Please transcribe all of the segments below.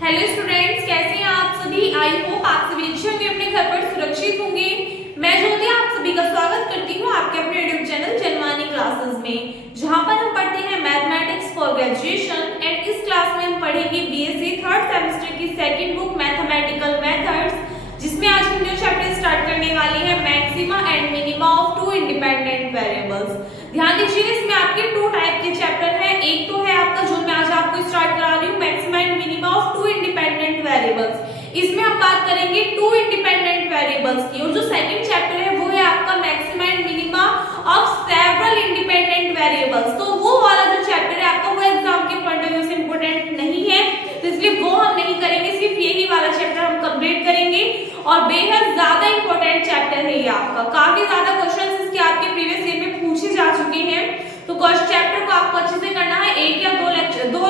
Hello students, कैसे हैं आप सभी। आई होप आप सभी अच्छे होंगे, अपने घर पर सुरक्षित होंगे। मैं ज्योति आप सभी का स्वागत करती हूँ आपके अपने यूट्यूब चैनल जनमानी क्लासेस में, जहाँ पर हम पढ़ते हैं मैथमेटिक्स फॉर ग्रेजुएशन। एंड इस क्लास में हम पढ़ेंगे बीएससी थर्ड सेमेस्टर की सेकंड बुक मैथमेटिकल मेथड्स, जिसमें आज हम न्यू चैप्टर स्टार्ट करने वाले हैं maxima and minima of two independent variables. ध्यान दीजिए, इसमें आपके टू टाइप के चैप्टर हैं। एक तो है आपका जो मैं आज आपको स्टार्ट करा रही हूँ maxima and minima of two independent variables. इसमें हम बात करेंगे टू इंडिपेंडेंट वेरिएबल्स की। और जो सेकंड चैप्टर है वो है आपका maxima and minima of several independent variables. तो वो वाला जो चैप्टर है आपका वो एग्जाम के पॉइंट ऑफ व्यू से इंपॉर्टेंट नहीं है, तो इसलिए वो हम नहीं करेंगे, सिर्फ यही वाला चैप्टर हम कंप्लीट करेंगे। और बेहद ज्यादा इंपॉर्टेंट चैप्टर है ये आपका, काफी ज्यादा क्वेश्चंस इसके आपके प्रीवियस ईयर में पूछे जा चुके हैं। तो क्वेश्चन चैप्टर को आपको अच्छे से करना है, एक या दो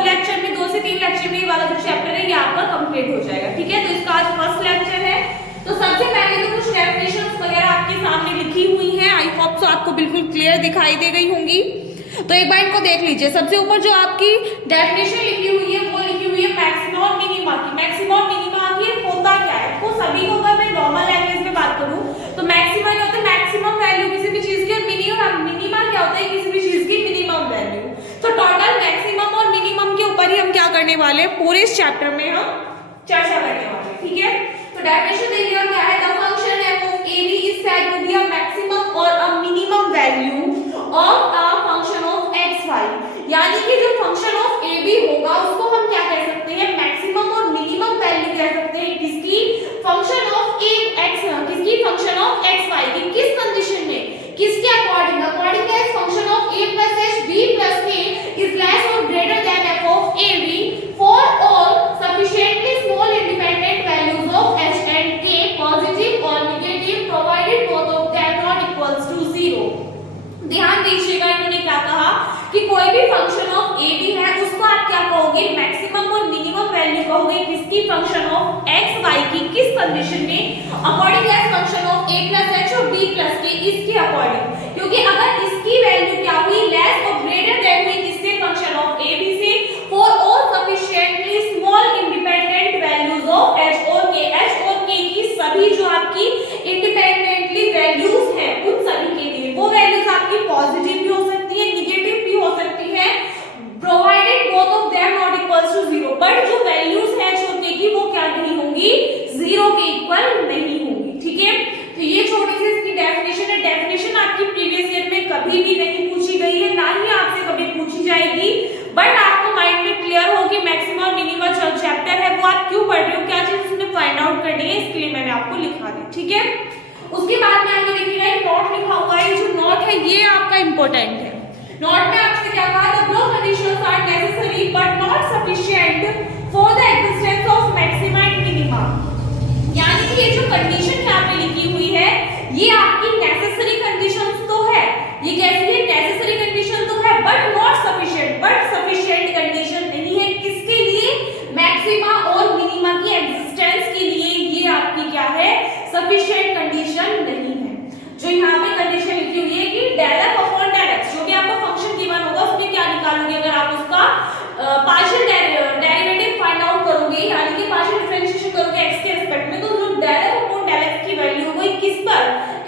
लेक्चर में, 2 से 3 लेक्चर में ये वाला जो चैप्टर है ये आपका कंप्लीट हो जाएगा। ठीक है, तो इसका आज फर्स्ट लेक्चर है। तो सबसे पहले तो कुछ डेफिनेशंस वगैरह आपके सामने लिखी हुई हैं, आई होप सो आपको बिल्कुल क्लियर दिखाई दे गई होंगी। तो एक बार इनको देख लीजिए। सबसे ऊपर जो आपकी डेफिनेशन लिखी हुई है वो लिखी हुई है मैक्सिमा और मिनिमा की। मैक्सिमा और मिनिमा आखिर होता क्या है, वो सभी को अगर मैं नॉर्मल लैंग्वेज में बात करूं तो मैक्सिमा क्या होता है, मैक्सिमम वैल्यू किसी भी चीज की, और मिनिमा क्या होता है, किसी भी चीज की मिनिमम वैल्यू। तो टोटल मैक्सिमम और मिनिमम के ऊपर ही हम क्या करने वाले हैं, पूरे इस चैप्टर में हम चर्चा करने वाले हैं। ठीक है, तो डेफिनेशन देखिएगा क्या है। The function f of a b is said to be a maximum or a minimum value of a function of x y। यानी कि जो फंक्शन ऑफ a b होगा उसको हम क्या कह सकते हैं, मैक्सिमम और मिनिमम वैल्यू कह सकते हैं। किसकी, फंक्शन ऑफ a x, किसकी, फंक्शन ऑफ x y की। किस कंडीशन में, किसके according, according to function of a plus h b plus k is less or greater than f of a b for all sufficiently small independent values of h and k, positive or negative, provided both of them not equals to 0। ध्यान दीजिएगा, इन्होंने क्या कहा कि कोई भी function of a b है उसको आप क्या कहोगे, मैक्सिमम और मिनिमम वैल्यू कहोगे। किसकी, फंक्शन ऑफ x y की। किस कंडीशन में, according as function of a plus h और b plus k, इसके अकॉर्डिंग। क्योंकि अगर इसकी वैल्यू क्या हुई, लेस और ग्रेटर देन हुई किससे, फंक्शन ऑफ a b से, for all sufficiently small independent values of h और k। h और k की सभी जो आपकी इंडिपेंडेंटली वैल्यूज हैं उन सभी के लिए वो वैल्यूज आपकी पॉजिटिव भी हो सकती है, नेगेटिव भी हो सकती है, provided both of them not equals to 0। But जो वैल्यूज है h और k की वो क्या नहीं होंगी, 0 के इक्वल नहीं होंगी। ठीक है, तो ये छोटी सी इसकी डेफिनेशन है। डेफिनेशन आपकी प्रीवियस ईयर में कभी भी नहीं पूछी गई है, ना ही आपसे कभी पूछी जाएगी। बट आपको माइंड में क्लियर हो कि मैक्सिमा और मिनिमा जो चैप्टर है वो आप क्यों पढ़ रहे हो, क्या चीज उसमें फाइंड आउट करनी है, इसके लिए मैंने आपको लिखा दी। ठीक है, उसके बाद में आगे देखिएगा एक नोट लिखा हुआ है। जो नोट है ये आपका इंपॉर्टेंट है। नोट में आपसे क्या कहा, the below conditions are necessary but not sufficient for the existence of maxima and minima। यानी कि ये जो कंडीशन यहाँ पे लिखी हुई है ये आपकी नेसेसरी कंडीशंस तो है। ये कैसी है, नेसेसरी कंडीशन तो है but not sufficient, but sufficient condition नहीं है। किसके लिए, मैक्सिमा और मिनिमा की एग्जिस्टेंस के लिए ये आपकी क्या है, सफिशिएंट कंडीशन नहीं है। जो यहाँ पे कंडीशन लिखी हुई है कि del f upon del x, जो भी आपको फंक्शन गिवन होगा उसमें क्या निकालोगे, अगर आप उसका पार्शियल डेरिवेटिव फाइंड आउट करोगे, यानी कि पार्शियल डिफरेंशिएशन करोगे x के रिस्पेक्ट में, तो जो del f upon del x की वैल्यू होगी किस पर,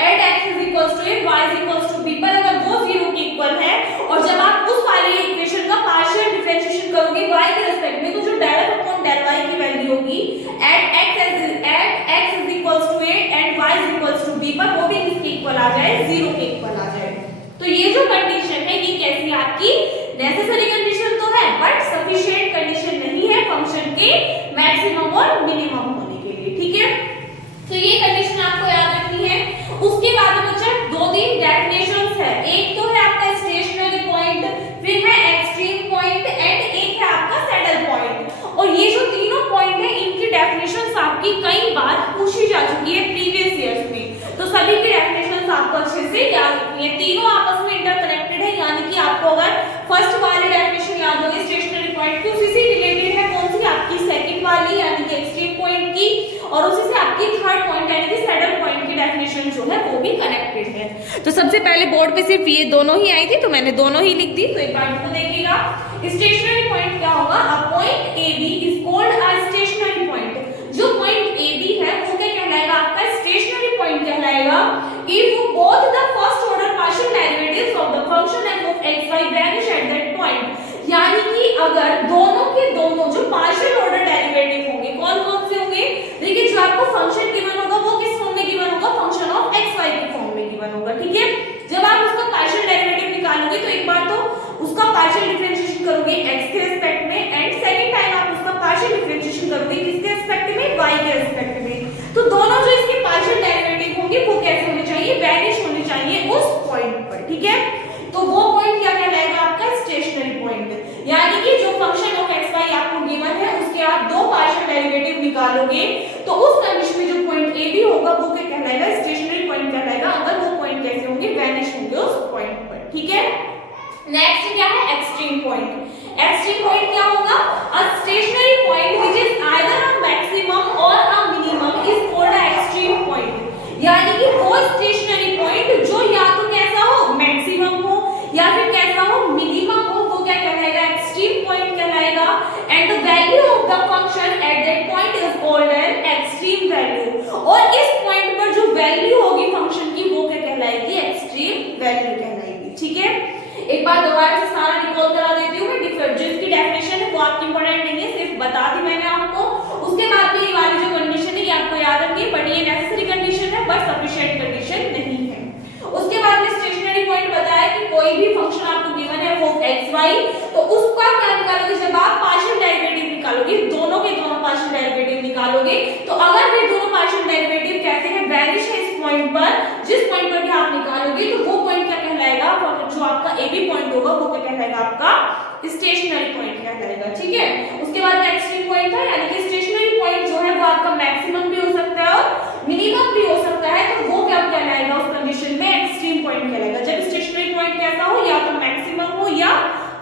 at x is equals to a, y is equals to b पर, अगर वो 0 के इक्वल है और जब आप उस वाले इक्वेशन का पार्शियल डिफरेंशिएशन करोगे y के रिस्पेक्ट में, तो जो del f upon del y की वैल्यू होगी at x is equals to a and y is equals to b पर, वो भी किसके इक्वल आ जाए, 0 के इक्वल आ जाए। तो ये जो कंडीशन है ये कैसी है आपकी, नेसेसरी कंडीशन तो है बट सफिशिएंट कंडीशन नहीं है फंक्शन के मैक्सिमम और मिनिमम होने के लिए। ठीक है, तो ये कंडीशन आपको याद रखनी है। उसके बाद बच्चा 2-3 डेफिनेशंस है। एक तो है आपका स्टेशनरी पॉइंट, फिर है एक्सट्रीम पॉइंट एंड एक है आपका सैडल पॉइंट। और ये जो तीनों पॉइंट है इनकी डेफिनेशंस आपकी कई बार पूछी जा चुकी है प्रीवियस ईयर्स में, तो सभी की डेफिनेशंस आपको अच्छे से याद रखनी है। तीनों आपस में इंटरकनेक्टेड है, यानी कि आपको अगर फर्स्ट वाली डेफिनेशन याद होगी स्टेशनरी पॉइंट की, उसी से रिलेटेड है कौन सी, आपकी सेकंड वाली यानी कि एक्सट्रीम पॉइंट की, और उसी से आपकी थर्ड पॉइंट यानी कि सैडल पॉइंट की डेफिनेशन जो है वो भी कनेक्टेड है। तो सबसे पहले बोर्ड पे सिर्फ ये दोनों ही आई थी तो मैंने दोनों ही लिख दी। तो एक बार को देखिएगा, स्टेशनरी पॉइंट क्या होगा, a point A B is called a stationary अगर दोनों के दोनों जो पार्शियल ऑर्डर डेरिवेटिव होंगे कौन कौन से होंगे, देखिए जो आपको फंक्शन गिवन होगा वो किस फॉर्म में गिवन होगा, फंक्शन ऑफ एक्स वाई के फॉर्म में गिवन होगा, ठीक है। जब आप उसका पार्शियल डेरिवेटिव निकालोगे तो एक बार तो उसका पार्शियल डिफरेंशिएशन करोगे x के रिस्पेक्ट में, एंड सेकंड टाइम आप उसका पार्शियल डिफरेंशिएशन करोगे किसके रिस्पेक्ट में, y के रिस्पेक्ट में। तो दोनों जो इसके पार्शियल डेरिवेटिव होंगे वो कैसे होने चाहिए, वैनिश होने चाहिए उस पॉइंट पर, ठीक है। तो वो पॉइंट क्या कहलाएगा आपका, स्टेशनरी पॉइंट, यानी कि जो फंक्शन ऑफ एक्स वाई आपको गिवन है उसके आप दो पार्शियल डेरिवेटिव निकालोगे तो उस कंडीशन में जो पॉइंट ए बी होगा वो क्या कहलाएगा, स्टेशनरी पॉइंट कहलाएगा, अगर वो पॉइंट कैसे होंगे, वैनिश होंगे उस पॉइंट पर, ठीक है। नेक्स्ट क्या है, एक्सट्रीम पॉइंट। एक्सट्रीम पॉइंट क्या होगा, a stationary point which is either a maximum or a minimum is called a extreme point, यानी कि वो स्टेशनरी पॉइंट जो या तो कैसा हो, मैक्सिमम हो या फिर कैसा हो, मिनिमम हो, वो क्या कहलाएगा, एक्सट्रीम पॉइंट कहलाएगा। And the value of the function at that point is called an extreme value, और इस पॉइंट पर जो वैल्यू होगी फंक्शन की वो क्या कहलाएगी, एक्सट्रीम वैल्यू कहलाएगी, ठीक है। एक बार दोबारा से सारा रिकॉल करा देती हूँ मैं, जिसकी डेफिनेशन है वो आपकी इंपॉर्टेंट नहीं है, सिर्फ बता दी मैंने आपको। उसके बाद में ये वाली जो कंडीशन है ये आपको याद रखनी है, बट ये नेसेसरी कंडीशन है बट सफिशिएंट कंडीशन नहीं है। उसके बाद में स्टेशनरी पॉइंट बताया कि कोई भी फंक्शन आपको गिवन है वो एक्स वाई, तो उसका क्या निकालोगे, जब आप पार्शियल डेरिवेटिव निकालोगे, दोनों के दोनों पार्शियल डेरिवेटिव निकालोगे, तो अगर वे दोनों पार्शियल डेरिवेटिव कहते हैं वैनिश है इस पॉइंट पर, जिस पॉइंट पर भी आप निकालोगे तो वो पॉइंट क्या कहलाएगा, जो आपका ए बी पॉइंट होगा वो क्या कहलाएगा, आपका स्टेशनरी पॉइंट कहलाएगा, ठीक है। उसके बाद एक्सट्रीम पॉइंट है, यानी कि स्टेशनरी पॉइंट जो है वो आपका मैक्सिमम भी हो सकता है और मिनिमम भी हो सकता है, तो वो क्या कहलाएगा उस कंडीशन में, एक्सट्रीम पॉइंट कहलाएगा। जब स्टेशनरी पॉइंट कैसा हो, या तो मैक्सिमम हो या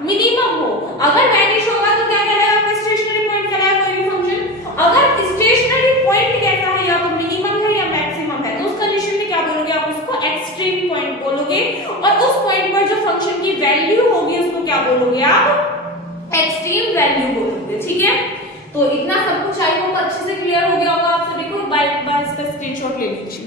मिनिमम हो। अगर वैनिश होगा तो क्या कहलाएगा, आपका स्टेशनरी पॉइंट कहलाएगा कोई भी फंक्शन। अगर स्टेशनरी पॉइंट कैसा है, या तो मिनिमम है या मैक्सिमम है, तो उस कंडीशन में क्या बोलोगे, आप उसको एक्सट्रीम पॉइंट बोलोगे, और उस पॉइंट पर जो फंक्शन की वैल्यू होगी उसको क्या बोलोगे, आप एक्सट्रीम वैल्यू बोलोगे, ठीक है। तो इतना सब कुछ आई होप अच्छे से क्लियर हो गया होगा आप सभी को। बार इसका स्क्रीनशॉट ले लीजिए।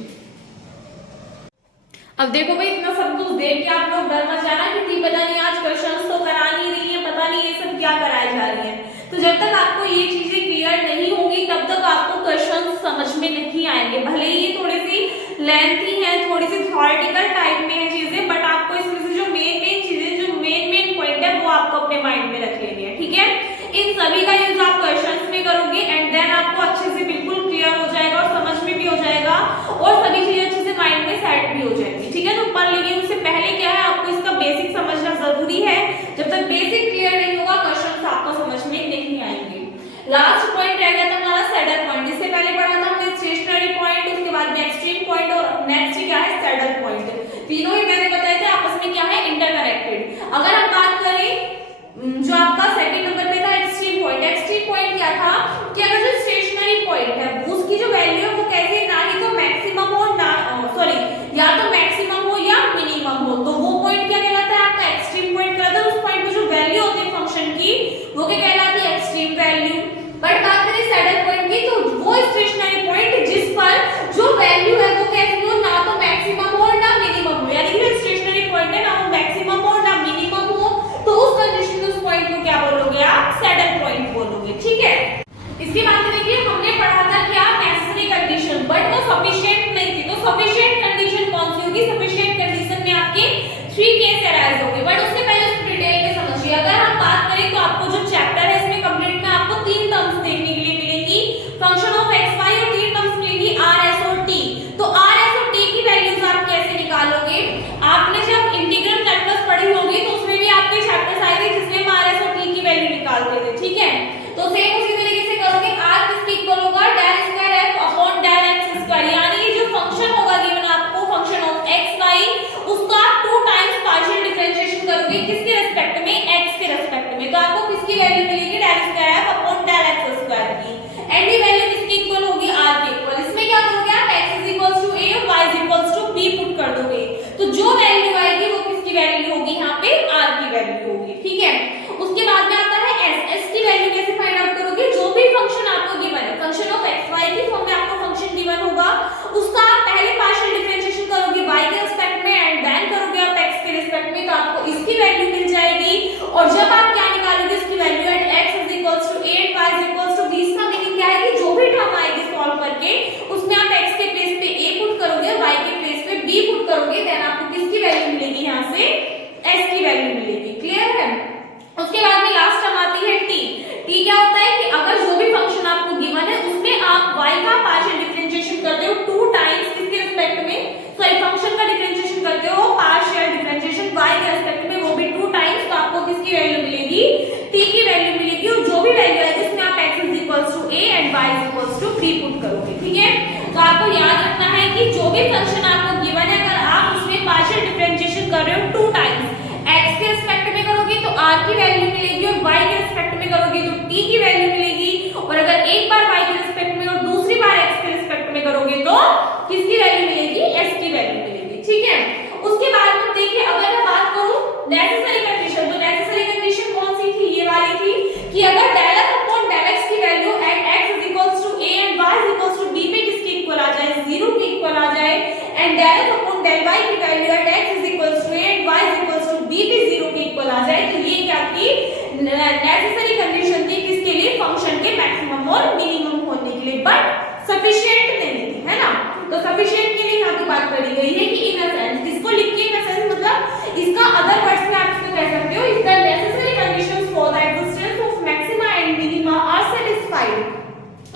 अब देखो भाई, इतना सब कुछ देख के आप लोग डर मत जाना कि पता नहीं आज क्वेश्चंस तो करा नहीं रही है, पता नहीं ये सब क्या कराए जा रही है। तो जब तक आपको ये चीजें क्लियर नहीं होंगी तब तक आपको क्वेश्चंस समझ में नहीं आएंगे। भले ही ये थोड़ी सी लेंथी है, थोड़ी सी थ्योरेटिकल टाइप में है चीजें, बट आपको इसमें से जो मेन चीजें, जो मेन पॉइंट है वो आपको अपने माइंड में रख लेनी है, ठीक है। इन सभी का यूज आप क्वेश्चंस में करोगे एंड देन आपको अच्छे से बिल्कुल क्लियर हो जाएगा और समझ में भी हो जाएगा और सभी चीजें अच्छे से माइंड में सेट भी हो जाएंगी, ठीक है। तो पर लेकिन उससे पहले क्या है, आपको इसका बेसिक समझना जरूरी है। जब तक बेसिक क्लियर नहीं होगा क्वेश्चंस आपको समझ में नहीं आएंगे। लास्ट पॉइंट रह गया था हमारा सैडल पॉइंट। इससे पहले पढ़ा था हमने स्टेशनरी पॉइंट, उसके बाद में एक्सट्रीम पॉइंट और नेक्स्ट क्या है, सैडल पॉइंट। तीनों ही मैंने बताए थे आपस में क्या है, इंटरकनेक्टेड। अगर हम बात करें जो आपका सेकंड नंबर पे था एक्सट्रीम पॉइंट। एक्सट्रीम पॉइंट क्या था कि अगर जो स्टेशनरी पॉइंट है उसकी जो वैल्यू है वो कैसे, ना ही तो मैक्सिमम हो ना या तो मैक्सिमम हो या मिनिमम हो, तो वो पॉइंट क्या कहलाता है, आपका एक्सट्रीम पॉइंट कहलाता है। उस पॉइंट पे जो वैल्यू होती है फंक्शन की वो क्या कहलाती है, एक्सट्रीम वैल्यू। बट बात करें सैडल पॉइंट की, तो वो स्टेशनरी पॉइंट जिस पर जो वैल्यू है वो कैसी हो, ना तो मैक्सिमम हो ना मिनिमम हो, यानी कि स्टेशनरी पॉइंट है ना वो मैक्सिमम हो ना मिनिमम हो, तो उस कंडीशन में उस पॉइंट को क्या बोलोगे, आप सैडल पॉइंट बोलोगे, ठीक है। इसके बाद में देखिए हमने पढ़ा था क्या, नेसेसरी कंडीशन, बट वो सफिशिएंट नहीं थी। तो सफिशिएंट कंडीशन कौन सी होगी, सफिशिएंट कंडीशन में आपके 3 केस अराइज होंगे, बट उससे पहले उसको डिटेल में समझिए। अगर हम बात करें तो आपको जो चैप्टर है इसमें कंप्लीट में आपको 3 टर्म्स देखने के लिए मिलेंगी, फंक्शन ऑफ एक्स वाई, और 3 टर्म्स मिलेंगी आर एस और टी। तो आर एस और टी की वैल्यूज आप कैसे निकालोगे, आपने जब इंटीग्रल कैलकुलस पढ़ी होगी तो उसमें भी आपके चैप्टर्स आए थे जिसमें हम आर एस और टी की वैल्यू निकालते थे, ठीक है। तो सेम उसी तरीके से करोगे। Or y equals to b put करोगे, ठीक है। तो आपको याद रखना है कि जो भी फंक्शन आपको गिवन है, अगर आप उसमें पार्शियल डिफरेंशिएशन कर रहे हो 2 टाइम्स, x के रिस्पेक्ट में करोगे तो r की वैल्यू मिलेगी और y के रिस्पेक्ट में करोगे तो t की वैल्यू मिलेगी, और अगर एक बार y के रिस्पेक्ट में और दूसरी बार x के रिस्पेक्ट में करोगे तो किसकी वैल्यू मिलेगी, s की वैल्यू मिलेगी, ठीक है। उसके बाद में देखिए, अगर मैं बात करूं नेसेसरी कंडीशन, तो नेसेसरी कंडीशन कौन सी थी, ये वाली थी कि अगर del f upon del x की value at x is equals to a and y is equals to b पे किसके इक्वल आ जाए, 0 के इक्वल आ जाए, and del f upon del y की value at x is equals to a and y is equals to b पे 0 के इक्वल आ जाए, तो ये क्या थी, नेसेसरी कंडीशन थी किसके लिए, फंक्शन के मैक्सिमम और मिनिमम होने के लिए, बट सफिशिएंट नहीं थी, है ना। तो सफिशिएंट के लिए यहाँ पे बात करी गई है कि इन अ सेंस, इसको लिख के इन अ सेंस मतलब इसका अदर वर्ड्स में आप इसको कह सकते हो, if the necessary conditions for the existence of maxima and minima are satisfied,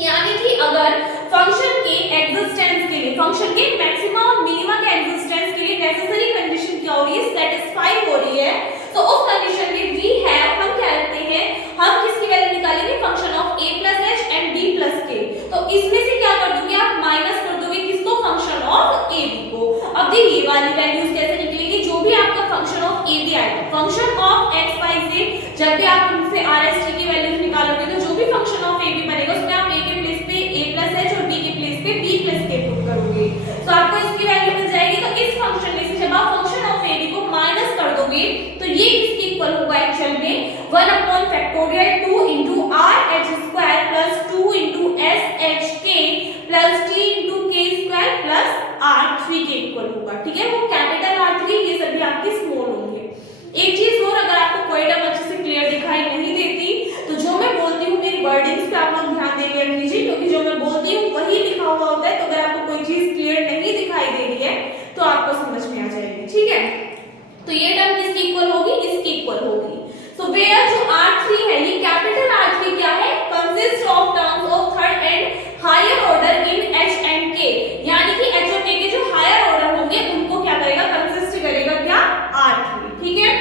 यानी कि अगर फंक्शन के एग्जिस्टेंस के लिए, फंक्शन के मैक्सिमा और मिनिमा के एग्जिस्टेंस के लिए नेसेसरी कंडीशन क्या हो रही है, सेटिस्फाई हो रही है, तो उस कंडीशन में वी हैव, हम क्या करते हैं, हम किसकी वैल्यू निकालेंगे, function of a plus h and b plus k, तो इसमें से क्या कर दोगे आप, माइनस कर दोगे किसको, फंक्शन ऑफ a b को। अब देखिए ये वाली वैल्यूज कैसे निकलेंगी, जो भी आपका फंक्शन ऑफ a b आएगा, फंक्शन ऑफ x y से जब भी आप उनसे r s t की वैल्यूज निकालोगे तो जो भी फंक्शन ऑफ a b बनेगा उसमें आप a के प्लेस पे a plus h और b के प्लेस पे b plus k पुट करोगे, तो आपको इसकी वैल्यू मिल जाएगी। तो इस फंक्शन में से जब आप फंक्शन ऑफ a b को माइनस कर दोगे तो ये किसके इक्वल होगा, एक्चुअल में 1 upon factorial 2 into r h square plus 2 into s h k plus t into k square plus r 3 के इक्वल होगा, ठीक है। वो कैपिटल R3, ये सभी आपके स्मॉल होंगे। एक चीज और, अगर आपको कोई टर्म अच्छे से क्लियर दिखाई नहीं देती तो जो मैं बोलती हूँ मेरी वर्डिंग्स पे आप लोग ध्यान देके लीजिए, क्योंकि जो मैं बोलती हूँ वही लिखा हुआ होता है, तो अगर आपको कोई चीज क्लियर नहीं दिखाई दे रही है तो आपको समझ में आ जाएगी, ठीक है। तो ये टर्म किसकी इक्वल होगी, इसकी इक्वल होगी। सो वेयर जो R3 है, ये कैपिटल R3 क्या है, consist of terms of third and higher order in h and k, यानी कि h और k के जो हायर ऑर्डर होंगे उनको क्या करेगा, कंसिस्ट करेगा क्या, R3, ठीक है।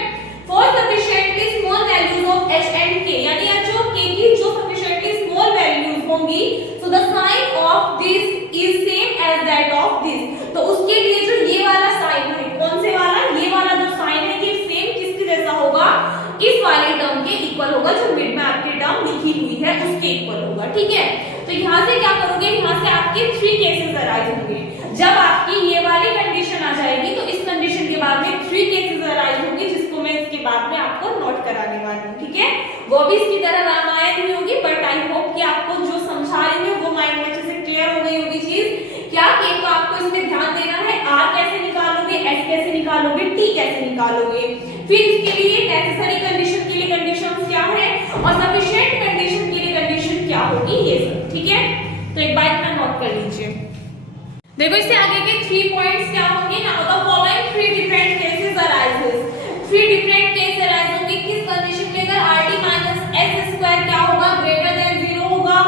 For sufficiently small values of h and k, यानी h और k की जो सफिशिएंटली स्मॉल वैल्यूज होंगी, so the sign of this is same as that of this, तो उसके लिए जो ये वाला साइन है, कौन से वाला, ये वाला जो साइन है ये सेम किसके जैसा होगा, इस वाले टर्म के इक्वल होगा, जो मिड में आपकी टर्म लिखी हुई है उसके इक्वल होगा, ठीक है। तो यहाँ से क्या करोगे, यहाँ से आपके 3 केसेस अराइज होंगे, जब आपकी ये वाली कंडीशन आ जाएगी तो इस कंडीशन के बाद में 3 केसेस अराइज होंगे, जिसको मैं इसके बाद में आपको नोट कराने वाली हूँ, ठीक है। वो भी इसकी तरह रामायण नहीं होगी, बट आई होप कि आपको जो समझा रही हूँ वो माइंड में अच्छे से क्लियर हो गई होगी चीज क्या, कि तो आपको इसमें ध्यान देना है, r कैसे निकालोगे, s कैसे निकालोगे, t कैसे निकालोगे, फिर इसके लिए नेसेसरी कंडीशन के लिए कंडीशंस क्या है और सफिशिएंट कंडीशन के लिए कंडीशन क्या होगी, ये सब, ठीक है। तो एक बार इतना नोट कर लीजिए। देखो इससे आगे के 3 पॉइंट्स क्या होंगे, now the following 3 different cases arises, 3 different case arise होंगे किस कंडीशन में, अगर rt - s² क्या होगा, ग्रेटर देन 0 होगा,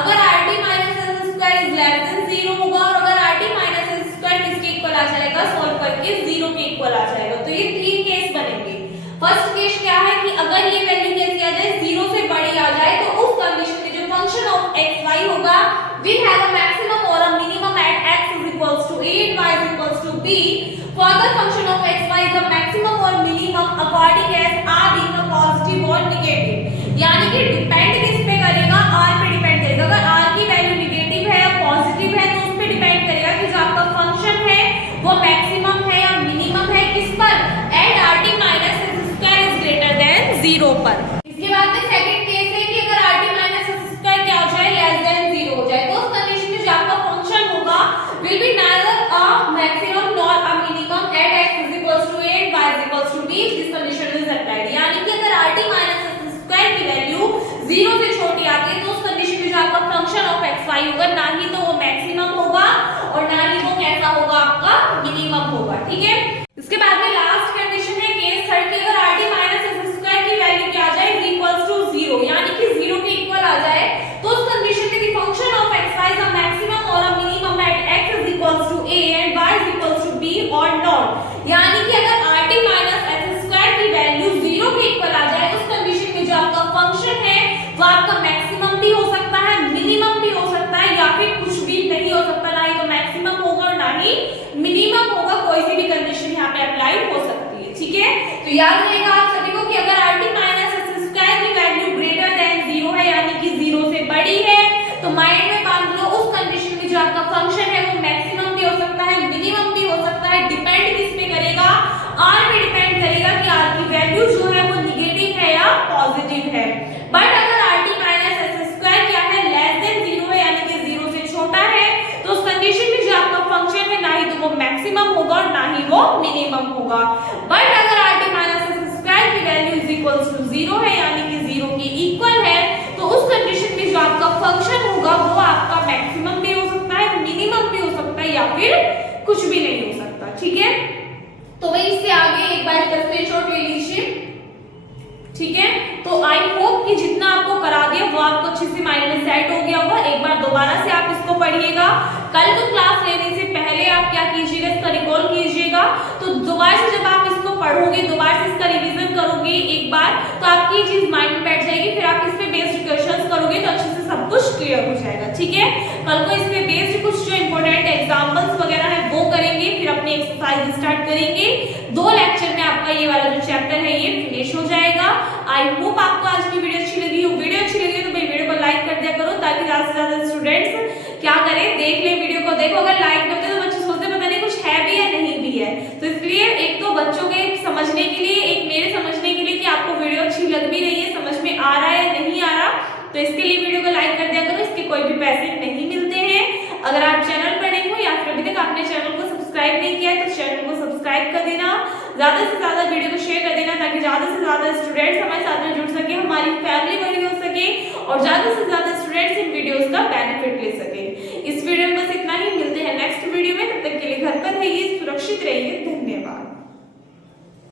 अगर rt - s² is less than 0 होगा, और अगर rt - s² किसके इक्वल आ जाएगा, सॉल्व करके 0 के इक्वल आ जाएगा। तो ये 3 केस बनेंगे। फर्स्ट केस क्या है कि अगर ये वैल्यू कैसी आ जाए, 0 से बड़ी आ जाए, तो उस कंडीशन में जो फंक्शन ऑफ x y होगा, we have a maximum or a minimum at x is equals to a and y is equals to b, for the function of x y is a maximum or minimum according as r being a positive or negative, यानी कि depend किस पे करेगा, r पे depend करेगा। अगर r की value negative है या पॉजिटिव है तो उस पे डिपेंड करेगा कि जो आपका फंक्शन है वो मैक्सिमम है या मिनिमम है, किस पर, eight rt - s² is greater than 0 पर। इसके बाद में सेकंड केस है कि अगर rt - s² क्या हो जाए, लेस देन 0 हो जाए, तो उस कंडीशन में जो आपका फंक्शन होगा will be neither a maximum nor a minimum at x is equals to a and y is equals to b if this condition is applied, यानी कि अगर rt - s² की वैल्यू 0 से छोटी आती है तो उस कंडीशन तो माइंड में बांध लो, उस कंडीशन में जो आपका फंक्शन है वो मैक्सिमम भी हो सकता है, मिनिमम भी हो सकता है। डिपेंड किस पे करेगा? आर पे डिपेंड करेगा कि आर की वैल्यू जो है वो निगेटिव है या पॉजिटिव है। बट अगर rt माइनस एस स्क्वायर क्या है, लेस देन 0 है, यानी कि 0 से छोटा है, तो उस कंडीशन में जो आपका फंक्शन है ना ही तो वो मैक्सिमम होगा और ना ही वो मिनिमम होगा। बट अगर rt माइनस एस स्क्वायर की वैल्यू इज इक्वल्स टू 0 है, यानी कि 0 के इक्वल है, तो उस कंडीशन में जो आपका फंक्शन होगा वो आपका मैक्सिमम भी हो सकता है, मिनिमम भी हो सकता है, या फिर कुछ भी नहीं हो सकता। ठीक है, तो वही इससे आगे एक बार इसका स्क्रीनशॉट ले लीजिए। ठीक है, तो आई होप कि जितना आपको करा दिया वो आपको अच्छे से माइंड में सेट हो गया होगा। एक बार दोबारा से आप इसको पढ़िएगा। कल को क्लास लेने से पहले आप क्या कीजिएगा, इसका रिकॉल कीजिएगा। तो दोबारा से जब आप इसको पढ़ोगे, दोबारा से इसका रिवीजन करोगे एक बार, तो आपकी ये चीज माइंड में बैठ जाएगी। फिर आप इस पे बेस्ड क्वेश्चंस करोगे तो अच्छे से सब कुछ क्लियर हो जाएगा। ठीक है, कल को इस पे बेस्ड कुछ जो इंपॉर्टेंट एग्जांपल्स वगैरह है वो करेंगे, फिर अपनी एक्सरसाइज स्टार्ट करेंगे। 2 लेक्चर में आपका ये वाला जो चैप्टर है ये फिनिश हो जाएगा। आई होप आपको आज की वीडियो अच्छी लगी हो। वीडियो अच्छी लगी तो भाई वीडियो को लाइक कर दिया करो, ताकि ज्यादा से ज्यादा स्टूडेंट्स क्या करें, देख ले वीडियो को। देखो अगर लाइक करते तो बच्चे सोचते पता नहीं कुछ है भी या नहीं भी है। तो इसलिए एक तो बच्चों के समझने के लिए, एक मेरे समझने के लिए कि आपको वीडियो अच्छी लग भी रही है, समझ में आ रहा है या नहीं आ रहा, तो इसके लिए वीडियो को लाइक कर दिया करो। इसके कोई भी पैसे नहीं मिलते हैं। अगर आप चैनल पर नहीं हो या फिर अभी तक आपने चैनल को सब्सक्राइब नहीं किया है तो चैनल को सब्सक्राइब कर देना, ज्यादा से ज्यादा वीडियो को शेयर कर देना, ताकि ज्यादा से ज्यादा स्टूडेंट्स हमारे साथ में जुड़ सके, हमारी फैमिली बड़ी हो सके और ज्यादा से ज्यादा स्टूडेंट्स इन वीडियोस का बेनिफिट ले सके। इस वीडियो में बस इतना ही, मिलते हैं नेक्स्ट वीडियो में। तब तक के लिए घर पर रहिए, सुरक्षित रहिए, धन्यवाद।